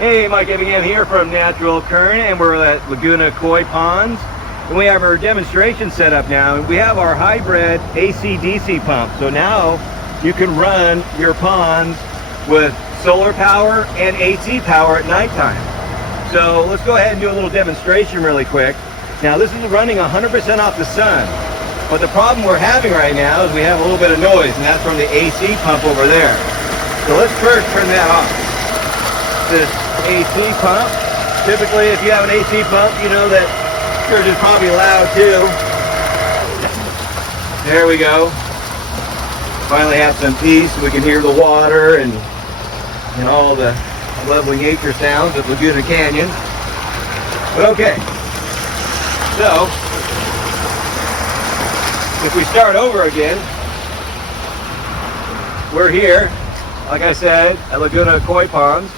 Hey, Mike again here from Natural Current, and we're at Laguna Koi Ponds. And we have our demonstration set up now. We have our hybrid AC-DC pump. So now you can run your ponds with solar power and AC power at nighttime. So let's go ahead and do a little demonstration really quick. Now this is running 100% off the sun. But the problem we're having right now is we have a little bit of noise, and that's from the AC pump over there. So let's first turn that off. This AC pump. Typically, if you have an AC pump, you know that yours is probably loud too. There we go. Finally have some peace. We can hear the water and all the lovely nature sounds of Laguna Canyon. But okay. So, if we start over again, we're here, like I said, at Laguna Koi Ponds.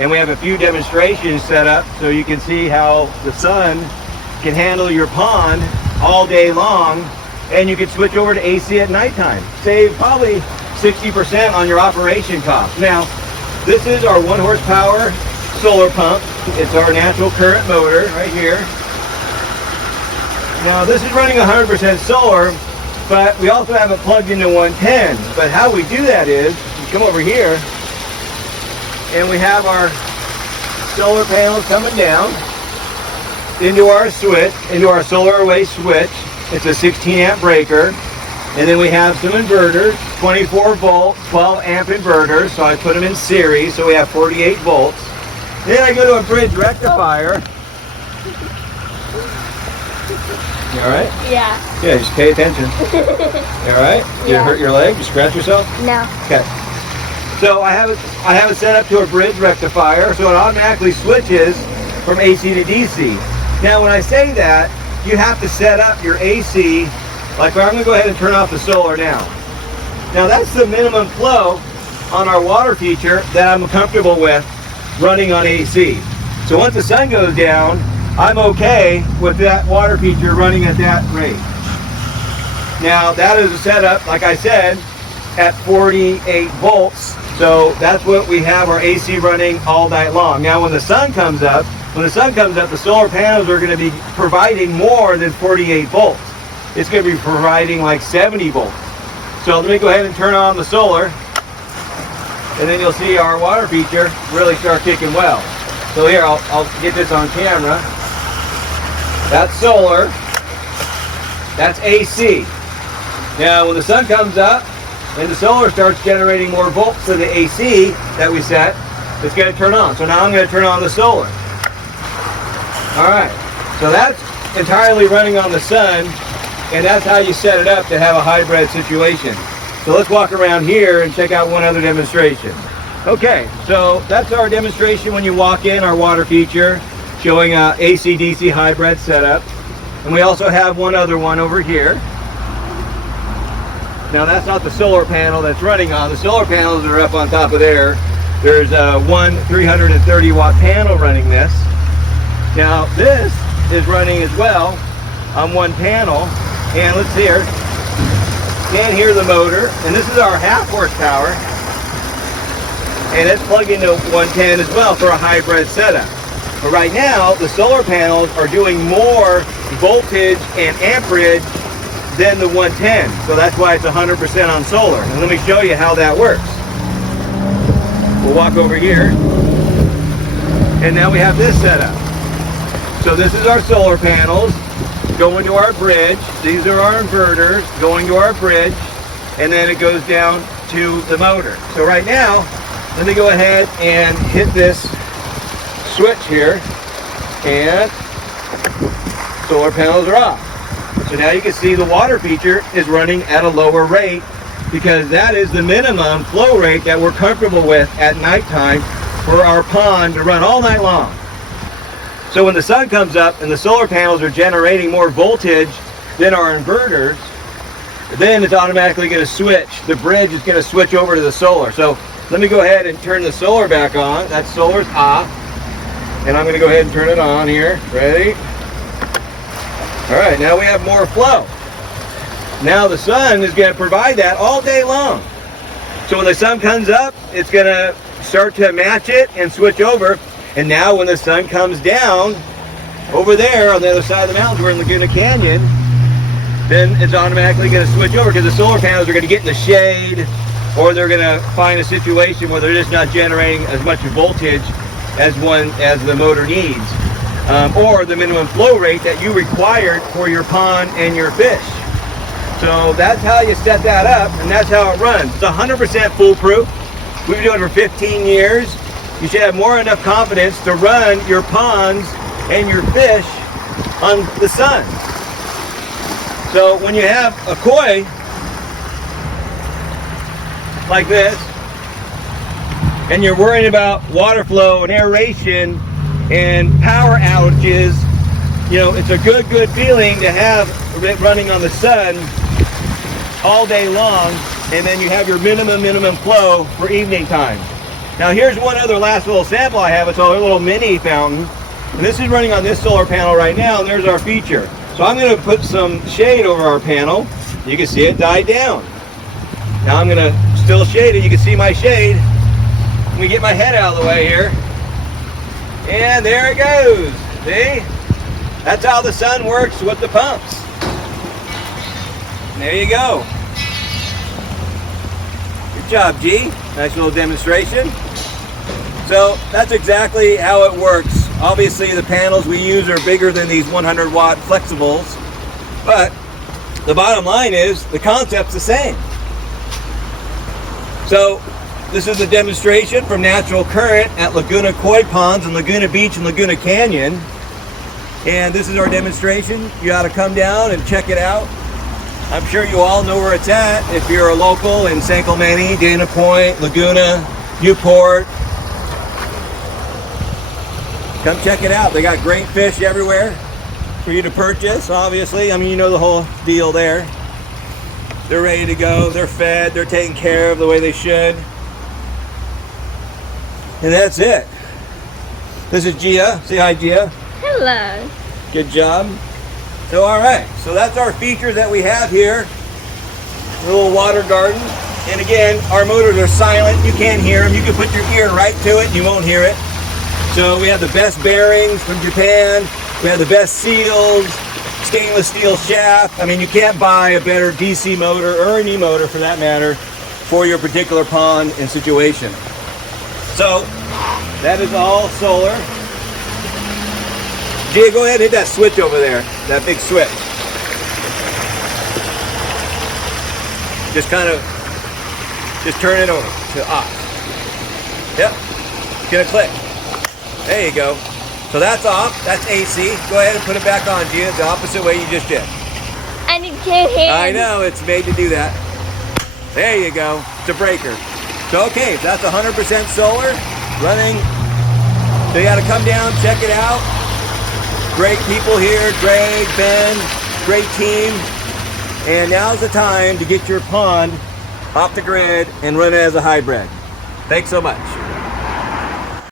And we have a few demonstrations set up so you can see how the sun can handle your pond all day long, and you can switch over to AC at nighttime. Save probably 60% on your operation costs. Now, this is our 1 horsepower solar pump. It's our natural current motor right here. Now, this is running 100% solar, but we also have it plugged into 110. But how we do that is, you come over here, and we have our solar panels coming down into our switch, into our solar array switch. It's a 16 amp breaker. And then we have some inverters, 24 volt, 12 amp inverters. So I put them in series, so we have 48 volts. Then I go to a bridge rectifier. You all right? Yeah. Yeah, just pay attention. You all right? Did Yeah. you hurt your leg? You scratch yourself? No. Okay. So I have it set up to a bridge rectifier, so it automatically switches from AC to DC. Now when I say that, you have to set up your AC, like I'm going to go ahead and turn off the solar now. Now that's the minimum flow on our water feature that I'm comfortable with running on AC. So once the sun goes down, I'm okay with that water feature running at that rate. Now that is a setup, like I said, at 48 volts. So that's what we have our AC running all night long. Now when the sun comes up, the solar panels are going to be providing more than 48 volts. It's going to be providing like 70 volts. So let me go ahead and turn on the solar, and then you'll see our water feature really start kicking well. So here, I'll get this on camera. That's solar. That's AC. Now when the sun comes up, and the solar starts generating more volts to the AC that we set, it's going to turn on. So now I'm going to turn on the solar. Alright, so that's entirely running on the sun, and that's how you set it up to have a hybrid situation. So let's walk around here and check out one other demonstration. Okay, so that's our demonstration when you walk in, our water feature, showing a AC-DC hybrid setup. And we also have one other one over here. Now that's not the solar panel that's running on. The solar panels are up on top of there. There's one 330 watt panel running this. Now this is running as well on one panel. And let's see here. You can hear the motor. And this is our 1/2 horsepower. And it's plugged into 110 as well for a hybrid setup. But right now, the solar panels are doing more voltage and amperage than the 110. So that's why it's 100% on solar. And let me show you how that works. We'll walk over here. And now we have this set up. So this is our solar panels going to our bridge. These are our inverters going to our bridge. And then it goes down to the motor. So right now, let me go ahead and hit this switch here. And solar panels are off. So now you can see the water feature is running at a lower rate because that is the minimum flow rate that we're comfortable with at nighttime for our pond to run all night long. So when the sun comes up and the solar panels are generating more voltage than our inverters, then it's automatically going to switch. The bridge is going to switch over to the solar. So let me go ahead and turn the solar back on. That solar's off. And I'm going to go ahead and turn it on here. Ready? All right, now we have more flow. Now the sun is going to provide that all day long. So when the sun comes up, it's going to start to match it and switch over And now when the sun comes down over there on the other side of the mountains, we're in Laguna Canyon, then it's automatically going to switch over because the solar panels are going to get in the shade, or they're going to find a situation where they're just not generating as much voltage as the motor needs, or the minimum flow rate that you required for your pond and your fish. So that's how you set that up, and that's how it runs. It's 100% foolproof. We've been doing it for 15 years. You should have more enough confidence to run your ponds and your fish on the sun. So when you have a koi like this, and you're worrying about water flow and aeration and power outages, you know, it's a good feeling to have it running on the sun all day long, and then you have your minimum flow for evening time. Now here's one other last little sample I have. It's a little mini fountain, and this is running on this solar panel right now, and there's our feature. So I'm going to put some shade over our panel. You can see it died down. Now I'm going to still shade it. You can see my shade. Let me get my head out of the way here. And there it goes. See? That's how the sun works with the pumps. And there you go. Good job, G. Nice little demonstration. So that's exactly how it works. Obviously the panels we use are bigger than these 100 watt flexibles, but the bottom line is the concept's the same. So this is a demonstration from natural current at Laguna Koi Ponds in Laguna Beach and Laguna Canyon. And this is our demonstration. You ought to come down and check it out. I'm sure you all know where it's at if you're a local in San Clemente, Dana Point, Laguna, Newport. Come check it out. They got great fish everywhere for you to purchase, obviously. I mean, you know the whole deal there. They're ready to go. They're fed. They're taken care of the way they should. And that's it. This is Gia. Say hi, Gia. Hello. Good job. So, all right. So that's our features that we have here. A little water garden. And again, our motors are silent. You can't hear them. You can put your ear right to it and you won't hear it. So we have the best bearings from Japan. We have the best seals, stainless steel shaft. I mean, you can't buy a better DC motor or any motor for that matter for your particular pond and situation. So that is all solar. Gia, go ahead and hit that switch over there, that big switch. Just turn it over to off. Yep, it's gonna click. There you go. So that's off, that's AC. Go ahead and put it back on, Gia, the opposite way you just did. And you can't hear. I know, it's made to do that. There you go, it's a breaker. So okay, so that's 100% solar, running. So you gotta come down, check it out. Great people here, Greg, Ben, great team. And now's the time to get your pond off the grid and run it as a hybrid. Thanks so much.